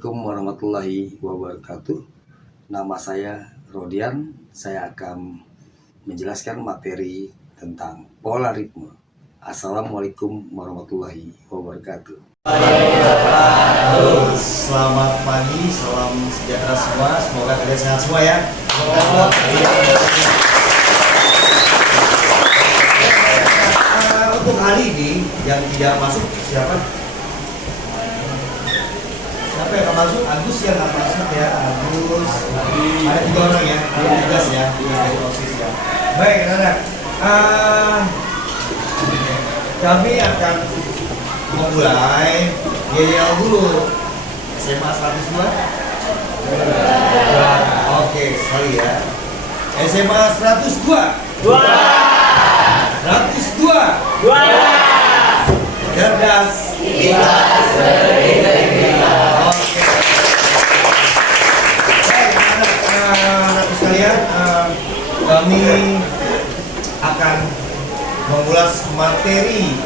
Assalamualaikum warahmatullahi wabarakatuh. Nama saya Rodian. Saya akan menjelaskan materi tentang pola ritme. Assalamualaikum warahmatullahi wabarakatuh. Selamat pagi, salam sejahtera semua. Semoga kalian sehat semua ya. Untuk hari ini yang tidak masuk siapa? Siapa yang nggak masuk? Agus yang nggak masuk ya. Agus. Ada 3 orang ya. Tugas ya. Tugas dari OSIS ya. Baik, anak. Kami akan memulai yel dulu. SMA 102. Oke, sekali ya. SMA 102. 102. Cerdas. Ikhlas berintegritas. Oke. Baik, anak-anak sekalian, kami akan mengulas materi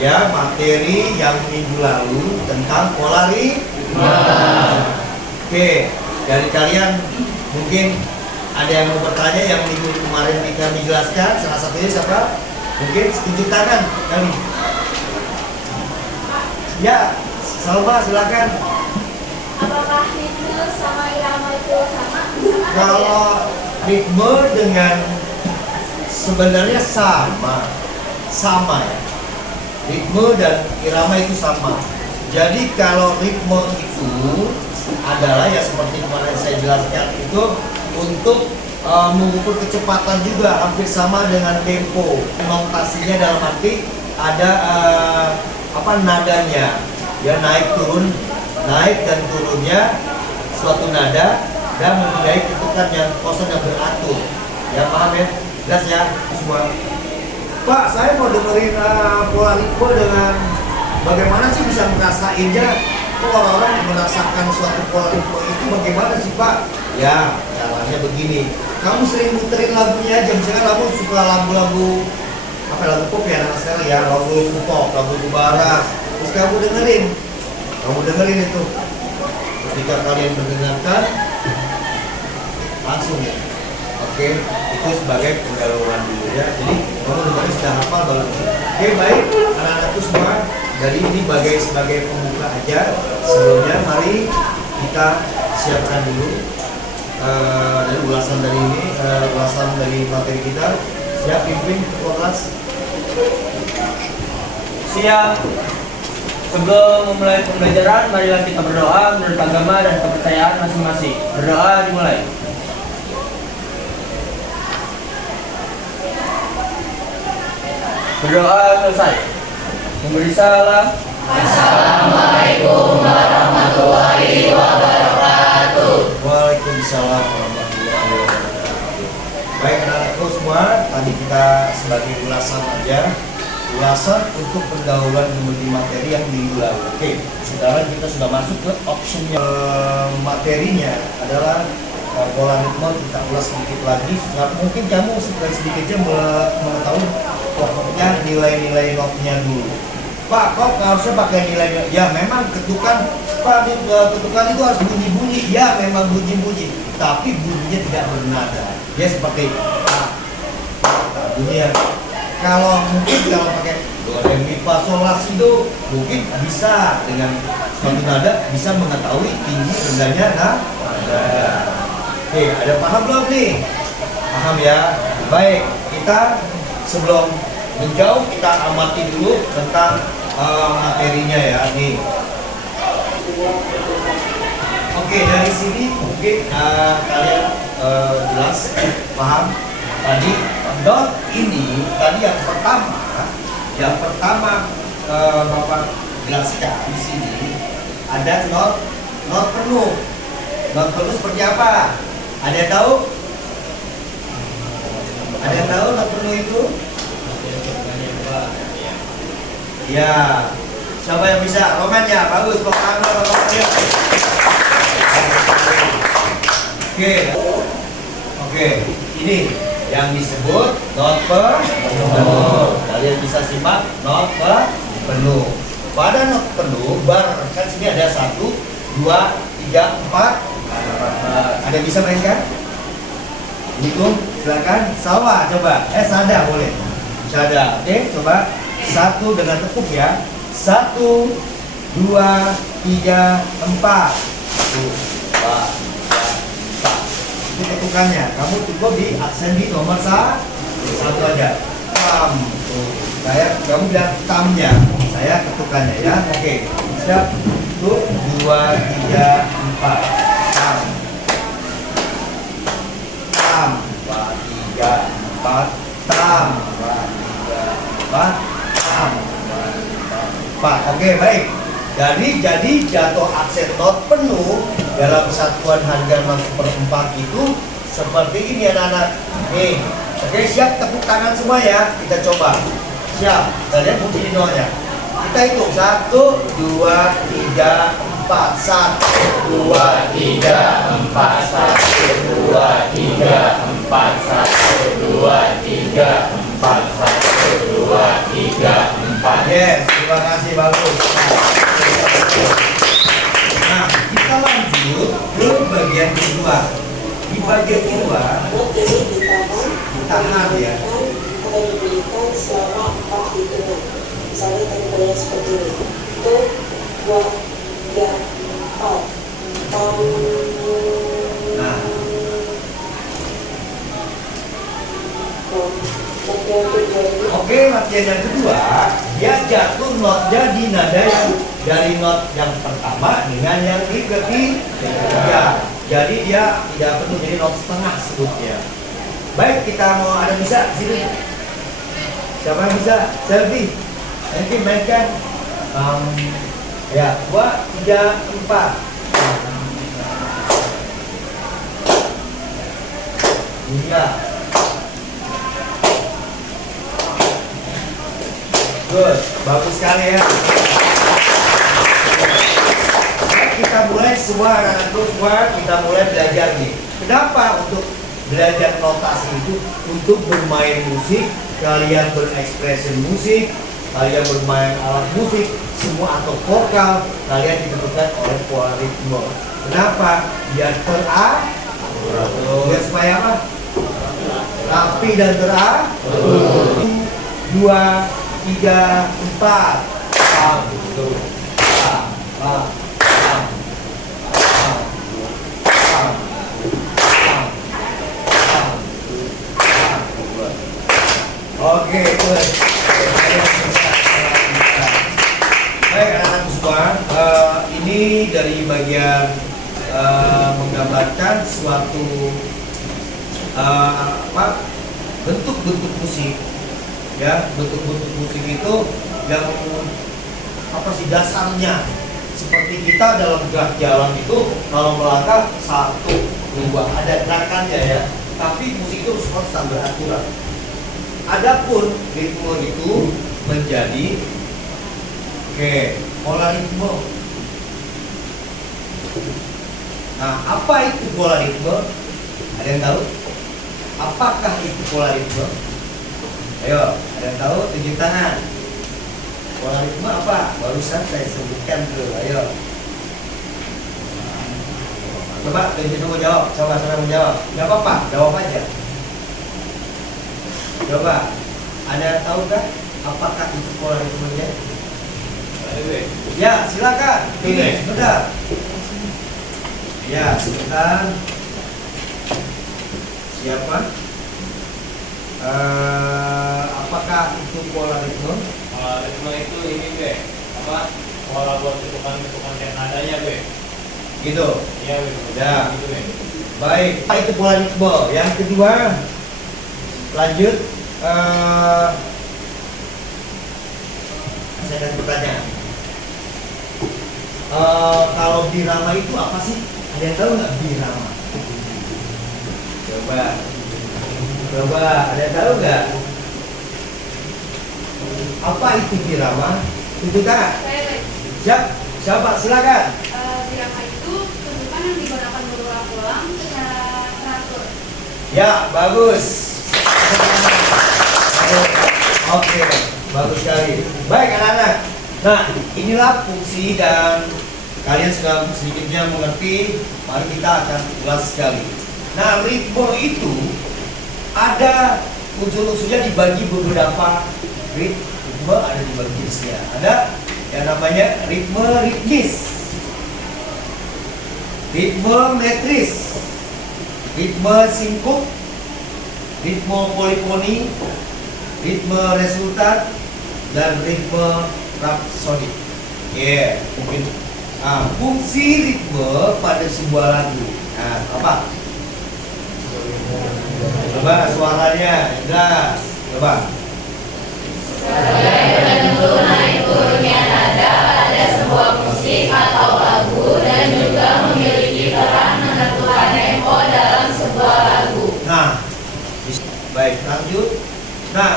yang minggu lalu tentang pola ritme. Oke, dari kalian mungkin ada yang mau bertanya yang minggu kemarin kami jelaskan. Salah satunya siapa? Mungkin tunjuk tangan kali. Ya, Salma silakan. Apakah ritme sama irama itu sama? Kalau ritme dengan sebenarnya sama ya. Ritme dan irama itu sama. Jadi kalau ritme itu adalah ya seperti kemarin saya jelaskan itu untuk mengukur kecepatan juga hampir sama dengan tempo. Notasinya dalam arti ada nadanya, ya naik dan turunnya suatu nada dan mempunyai ketukan yang kosong yang beratur. Ya paham ya? Jelas ya semua. Pak, saya mau dengerin pola ritme dengan bagaimana sih bisa ngerasainnya? Kok orang-orang merasakan suatu pola ritme itu bagaimana sih Pak? Ya, caranya begini. Kamu sering muterin lagunya aja, misalkan kamu suka lagu-lagu lagu pop ya anak sekarang ya, lagu pop, lagu barat. Terus kamu dengerin itu. Ketika kalian mendengarkan, langsung ya. Oke, itu sebagai pendahuluan dulu ya. Jadi kamu dengerin sudah hafal baru. Oke, baik anak-anakku semua. Jadi ini sebagai pembuka aja. Sebelumnya mari kita siapkan dulu dari ulasan dari materi kita. Siap pimpin ketua kelas? Siap. Sebelum memulai pembelajaran, marilah kita berdoa menurut agama dan kepercayaan masing-masing. Berdoa dimulai. Berdoa selesai. Memberi salam. Assalamualaikum warahmatullahi wabarakatuh. Waalaikumsalam warahmatullahi wabarakatuh. Baik anak-anakku semua, tadi kita sebagai ulasan untuk pendahuluan mengenai materi yang minggu lalu. Oke, sekarang kita sudah masuk ke optionnya. Materinya adalah pola ritme, kita ulas sedikit lagi. Mungkin kamu sedikitnya mengetahui pokoknya nilai-nilai notnya dulu. Pak, kok harusnya pakai nilai? Ya memang ketukan, Pak, ketukan itu harus bunyi-bunyi. Ya memang bunyi-bunyi, tapi bunyinya tidak bernada. Ya seperti bunyi ya. Kalau pakai do re mi fa sol la si do, mungkin bisa dengan suatu nada bisa mengetahui tinggi rendahnya nada. Oke, ada paham belum nih? Paham ya? Baik, kita sebelum menjauh kita amati dulu tentang materinya ya nih. Oke, dari sini mungkin kalian jelas paham tadi not ini tadi yang pertama Bapak jelaskan di sini ada not penuh. Not penuh seperti apa? Ada yang tahu? Ada yang tahu not penuh itu? Ya, siapa yang bisa? Roman ya, bagus. Oke, ini yang disebut not penuh. Kalian bisa simak not penuh. Pada not penuh, kan sini ada 1, 2, 3, 4. Ada bisa mainkan? Hitung, silakan. Sawah coba. Sada boleh. Sada. Oke, coba. 1 dengan tepuk ya. 1, 2, 3, 4. 1, 2, 3, 4. Itu ketukannya. Kamu cukup di aksen di nomor 1 aja. Tam. Kamu bilang tamnya. Saya ketukannya ya. Oke. Siap. 1, 2, 3, 4. Tam. Tam. 2, 3, 4. Tam. 2, 3, 4. Tam. 4. Oke, baik. Jadi jatuh aksen not penuh dalam satuan harga 6/4 itu seperti ini anak-anak. Nih. Oke, siap, tepuk tangan semua ya. Kita coba. Siap. Kalian bunyi nolnya. Kita hitung 1, 2, 3, 4. 1, 2, 3, 4. 1, 2, 3, 4. 1, 2, 3, 4. 1, 2, 3, 4. Yes, terima kasih, bagus. Nah, kita lanjut ke bagian kedua. Di bagian kedua, tahan ya. Ada diberikan selama 4 hitungan. Misalnya tadi kalian seperti ini. 1, 2, 3, 4. Nah, oke, latihan yang kedua, dia jatuh notnya di nada yang dari not yang pertama dengan yang ketiga. Jadi dia tidak perlu jadi not setengah sebutnya. Baik, kita mau ada bisa sini. Siapa yang bisa? Selfie. Nanti mainkan. Ya, 2, 3, 4. Iya. Good, bagus sekali ya. Kita mulai semua anak-anakku semua kita mulai belajar nih. Kenapa untuk belajar notasi itu? Untuk bermain musik, kalian berekspresi musik, kalian bermain alat musik, semua atau vokal kalian ditentukan oleh pola ritme. Kenapa? Biar biar supaya apa? Rapi dan teratur. 2, 3, 4. Oke, good. Baik anak-anak semua, ini dari bagian menggambarkan suatu bentuk-bentuk musik. Ya, bentuk-bentuk musik itu yang apa sih dasarnya? Seperti kita dalam gerak jalan itu kalau melangkah 1, 2 ada gerakannya ya. Tapi musik itu harus konstan beraturan. Adapun ritme itu menjadi pola ritme. Nah, apa itu pola ritme? Ada yang tahu? Apakah itu pola ritme? Ayo, ada yang tahu? Tunjuk tangan. Pola ritme apa? Barusan saya sebutkan dulu. Ayo. Coba tunjuk dulu jawab. Coba saya menjawab. Gak apa-apa, jawab aja. Coba, ada yang tahu kan? Apakah itu pola ritmenya? Ya, silakan. Ini sebentar. Ya, sebentar. Siapa? Apakah itu pola ritme? Pola ritme itu ini be, pola buat ketukan kayak nadanya be. Gitu. Iya be. Ya. Gitu be. Baik, apa itu pola ritme? Yang kedua, lanjut. Saya akan bertanya. Kalau birama itu apa sih? Ada yang tahu nggak birama? Coba, ada yang tahu nggak? Apa itu birama? Tunjukkan. Siap, siapa? Silakan. Birama itu tuntukan yang digunakan berulang-ulang secara teratur. Ya, bagus. Oke, bagus sekali. Baik anak-anak. Nah, inilah fungsi dan kalian sudah sedikitnya mengerti, mari kita akan ulas sekali. Nah, ritme itu ada unsur-unsurnya dibagi beberapa ritme, ada dibagi jenisnya. Ada yang namanya ritme ritmis, ritme metris, ritme sinkop, ritme polifoni, ritme resultan, dan ritme rapsodik. Mungkin fungsi ritme pada sebuah lagu. Nah, apa? Coba suaranya jelas. Coba. Sebagai penentu naik turunnya nada pada sebuah musik atau lagu dan juga memiliki peran menentukan tempo dalam sebuah lagu. Nah, baik, lanjut. Nah,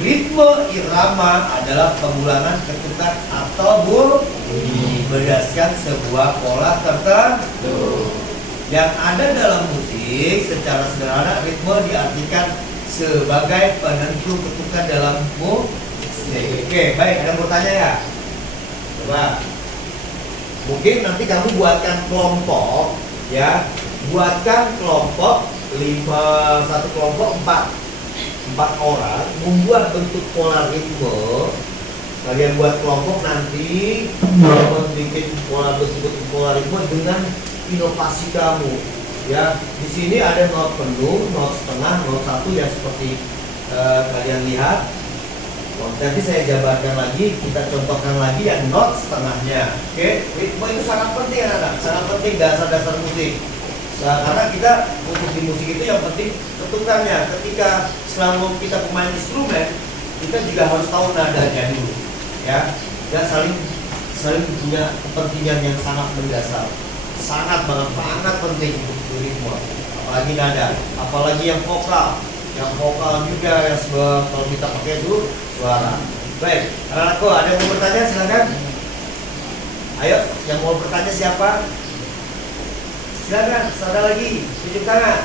ritme irama adalah pengulangan ketukan atau bunyi berdasarkan sebuah pola tertentu. Yang ada dalam musik secara sederhana, ritme diartikan sebagai penentu ketukan dalam musik. Oke, baik, ada yang bertanya ya? Coba. Mungkin nanti kamu buatkan kelompok, ya. Buatkan kelompok satu kelompok 4 orang membuat bentuk pola ritme. Kalian buat kelompok nanti bikin bentuk pola ritme dengan inovasi kamu. Ya, di sini ada not penuh, not setengah, not satu yang seperti kalian lihat. Nanti saya jabarkan lagi, kita contohkan lagi yang not setengahnya. Oke, ritme itu sangat penting anak-anak, sangat penting dasar-dasar musik. Karena kita untuk di musik itu yang penting ketukannya. Ketika selama kita pemain instrumen, kita juga harus tahu nadanya dulu, ya. Dan saling punya kepentingan yang sangat mendasar, sangat penting untuk ritme. Apalagi nada, apalagi yang vokal juga yang kalau kita pakai suara. Baik, anak-anakku ada yang mau bertanya silakan. Ayo, yang mau bertanya siapa? Silakan, ada lagi, tunjuk tangan.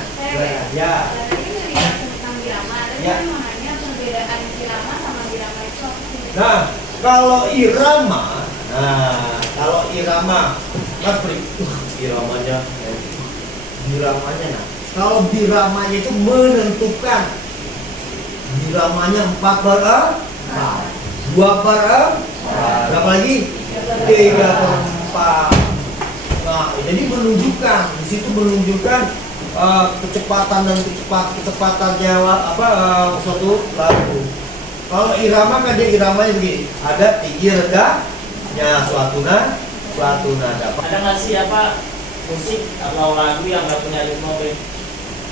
Ya. Tadi ngelihat tentang birama, tadi Ya. mau nanya perbedaan birama sama birama itu apa sih? Nah, kalau irama, Mas Pri, biramanya. Nah, kalau biramanya itu menentukan. Biramanya 4 per 4, 2 per 4, berapa lagi? 3 per 4. Nah, jadi menunjukkan, di situ menunjukkan kecepatan dan kecepatannya suatu lagu. Kalau irama kan dia iramanya begini, ada tinggi rendahnya suatu nada. Ada nggak sih musik atau lagu yang nggak punya ritme, Be?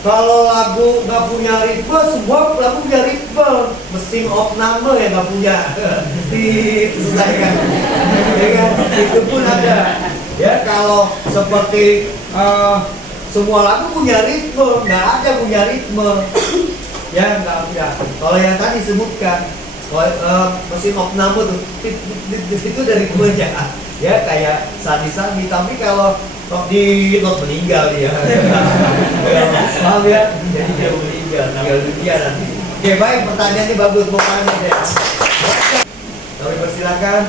Kalau lagu nggak punya ritme, semua lagu punya ritme. Mesin opname yang nggak punya, itu pun ada. Ya, kalau seperti semua lagu punya ritme, nggak ada punya ritme. Ya, nggak punya. Kalau yang tadi sebutkan, mesin opname itu dari ritmenya. Ya, kayak sandi-sandi. Tapi kalau di not meninggal ya. Paham ya? Jadi dia meninggal dunia nanti. Oke, baik, pertanyaannya bagus, mau tanya deh. Kami persilakan.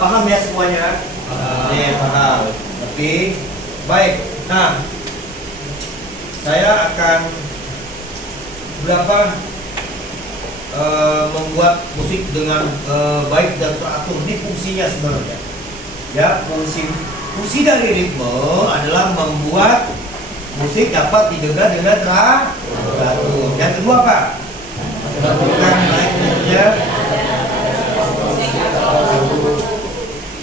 Paham ya semuanya? Paham. Oke, baik. Nah, saya akan membuat musik dengan baik dan teratur. Ini fungsinya sebenarnya. Ya, fungsi dari ritme adalah membuat musik dapat didengar dengan teratur. Yang kedua apa? Menentukan naik turunnya.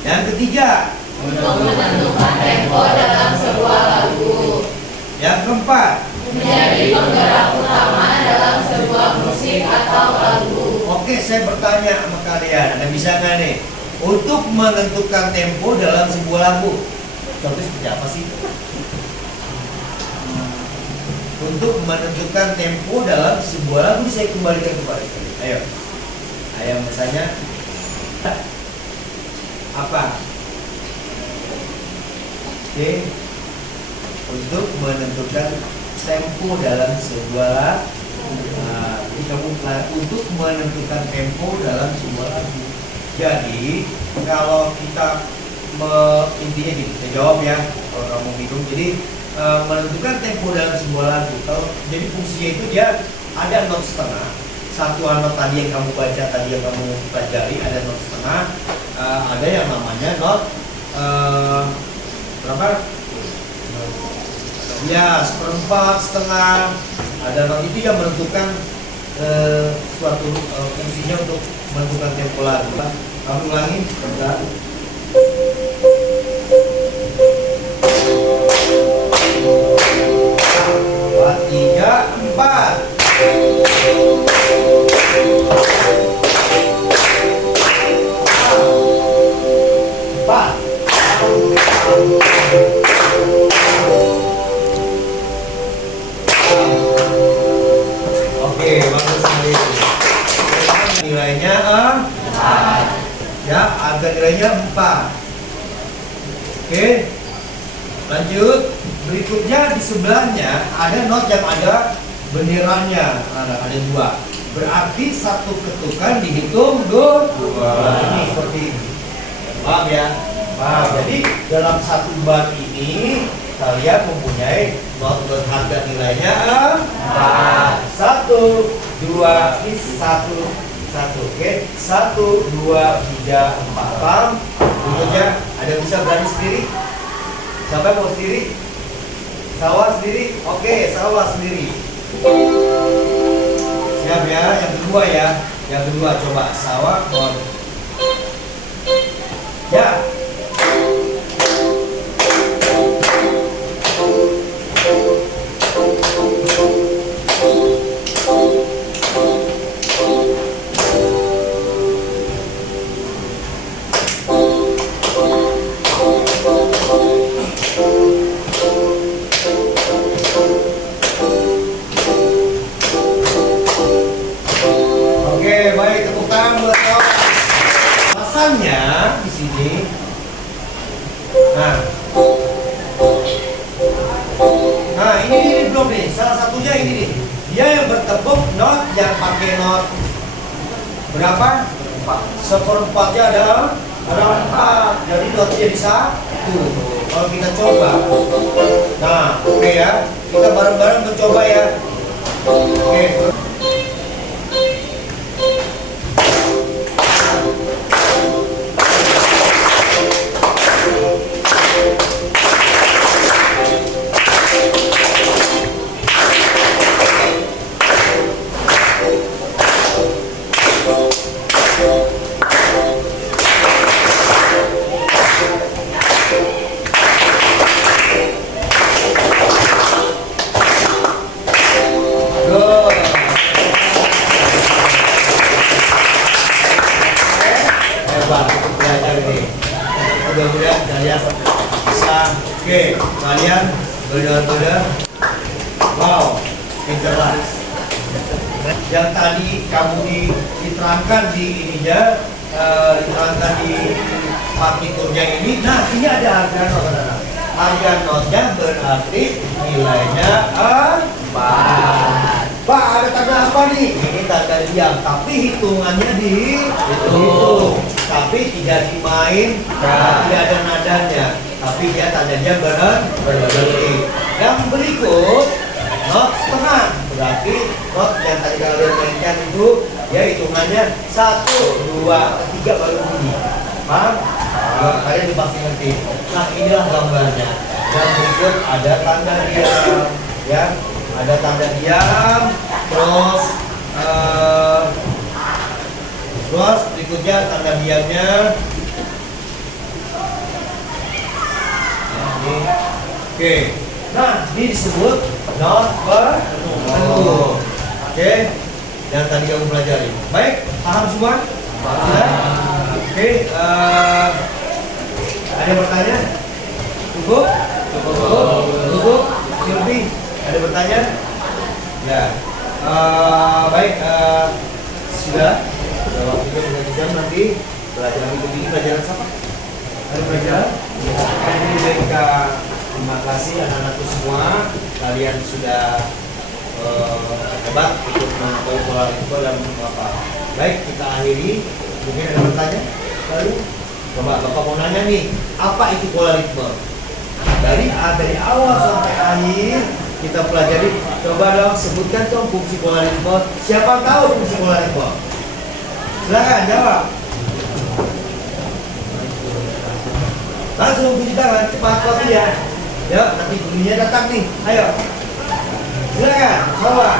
Yang ketiga, Untuk menentukan tempo dalam sebuah lagu. yang keempat, Menjadi penggerak utama dalam sebuah musik atau lagu. oke, saya bertanya sama kalian, Anda bisa nggak nih? Untuk menentukan tempo dalam sebuah lagu, contoh seperti apa sih? Untuk menentukan tempo dalam sebuah lagu, saya kembalikan kepada kalian. Ayo, yang bertanya apa? Oke, untuk menentukan tempo dalam sebuah lagu. Untuk menentukan tempo dalam sebuah lagu. Jadi kalau kita intinya gini, saya jawab ya kalau kamu bingung. Jadi menentukan tempo dalam sebuah lagu. Kalau jadi fungsinya itu dia ada not setengah. Satu not tadi yang kamu baca, tadi yang kamu pelajari ada not setengah. Ada yang namanya not berapa? Ya, seperempat, setengah. Ada not itu yang menentukan suatu fungsinya untuk menentukan tempo lagu. Kamu ulangi, kerja. 3, 4. Oke, bagus sekali. Nilainya ya, harga nilainya 4. Oke, lanjut. Berikutnya di sebelahnya ada not yang ada benderanya, ada 2. Berarti satu ketukan dihitung 2. Ini seperti ini. Paham ya? Paham. Jadi dalam satu bar ini kalian mempunyai not berharga nilainya 4. 1, 2, ini 1, oke. 1, 2, 3, 4. Paham? Berikutnya ada bisa berani sendiri? Siapa mau sendiri? Sawah sendiri? Oke, sawah sendiri. Siap ya, yang kedua ya. Yang kedua coba sawah on. Ya. Di sini. Nah, ini belum nih. Salah satunya ini nih. Dia yang bertepuk not yang pakai not berapa? 1/4-nya ada 4. Jadi notnya jadi 1. Kalau kita coba. Nah, oke ya. Kita bareng-bareng mencoba ya. Oke. Mudah-mudahan kalian bisa. Oke, kalian benar-benar wow, pintar. Yang tadi kamu diterangkan di ininya, diterangkan di partiturnya ini. Nah, ini ada harga not. Harga notnya berarti nilainya 4. Pak, ada tanda apa nih? Ini tanda diam, tapi hitungannya dihitung. Tapi tidak dimain, tidak ada nadanya. Tapi dia tandanya berarti. Yang berikut not setengah, berarti not yang tadi kalian mainkan itu ya hitungannya 1, 2, 3 baru bunyi. Paham? Kalian pasti ngerti. Nah, inilah gambarnya. Yang berikut ada tanda diam, ya. Ada tanda diam, terus berikutnya tanda diamnya. Nah, ini. Oke. Nah, ini disebut not bertentu. Oke. Yang tadi kamu pelajari. Baik, paham semua? Ya? Oke. Ada pertanyaan? Cukup? Cukup? Lebih? Ada pertanyaan? Ya. Baik. Sudah. Waktunya sudah jam, nanti belajar lagi begini. Pelajaran siapa? Ada pelajaran? Ini BK. Terima kasih anak-anakku semua. Kalian sudah hebat ikut mengetahui pola itu dan apa. Baik, kita akhiri. Mungkin ada pertanyaan? Lalu Coba Bapak mau nanya nih, apa itu pola ritme? Dari awal sampai akhir kita pelajari. Coba dong sebutkan dong fungsi pola ritme. Siapa tahu fungsi pola ritme? Silakan jawab. Langsung cuci tangan, cepat waktu ya. Ya, nanti gurunya datang nih. Ayo. Silakan, coba.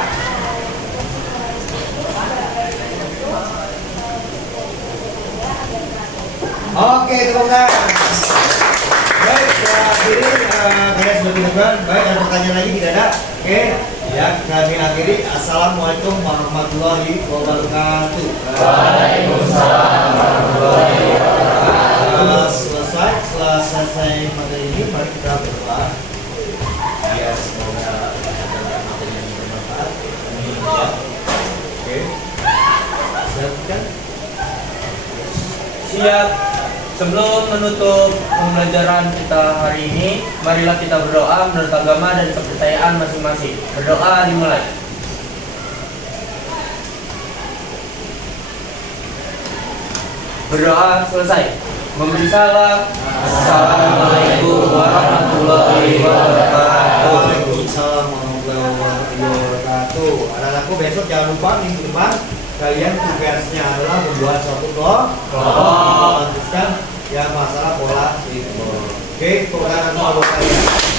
Oke, tepuk tangan. Baik, saya akhiri kalian sudah mendengar. Baik, ada pertanyaan lagi tidak ada? Oke, ya kami akhiri. Assalamualaikum warahmatullahi wabarakatuh. Waalaikumsalam warahmatullahi wabarakatuh. Setelah selesai materi ini, mari kita berdoa. Ya, semoga ada materi yang bermanfaat. Amin ya. Oke. Silakan. Siap. Sebelum menutup pembelajaran kita hari ini, marilah kita berdoa menurut agama dan kepercayaan masing-masing. Berdoa dimulai. Berdoa selesai. Memberi salam. Assalamualaikum warahmatullahi wabarakatuh. Waalaikumsalam warahmatullahi wabarakatuh. Anak-anakku besok jangan lupa minggu depan kalian tugasnya adalah membuat suatu kelompok yang masalah pola ritme. Oke, tepuk tangan semua buat kalian.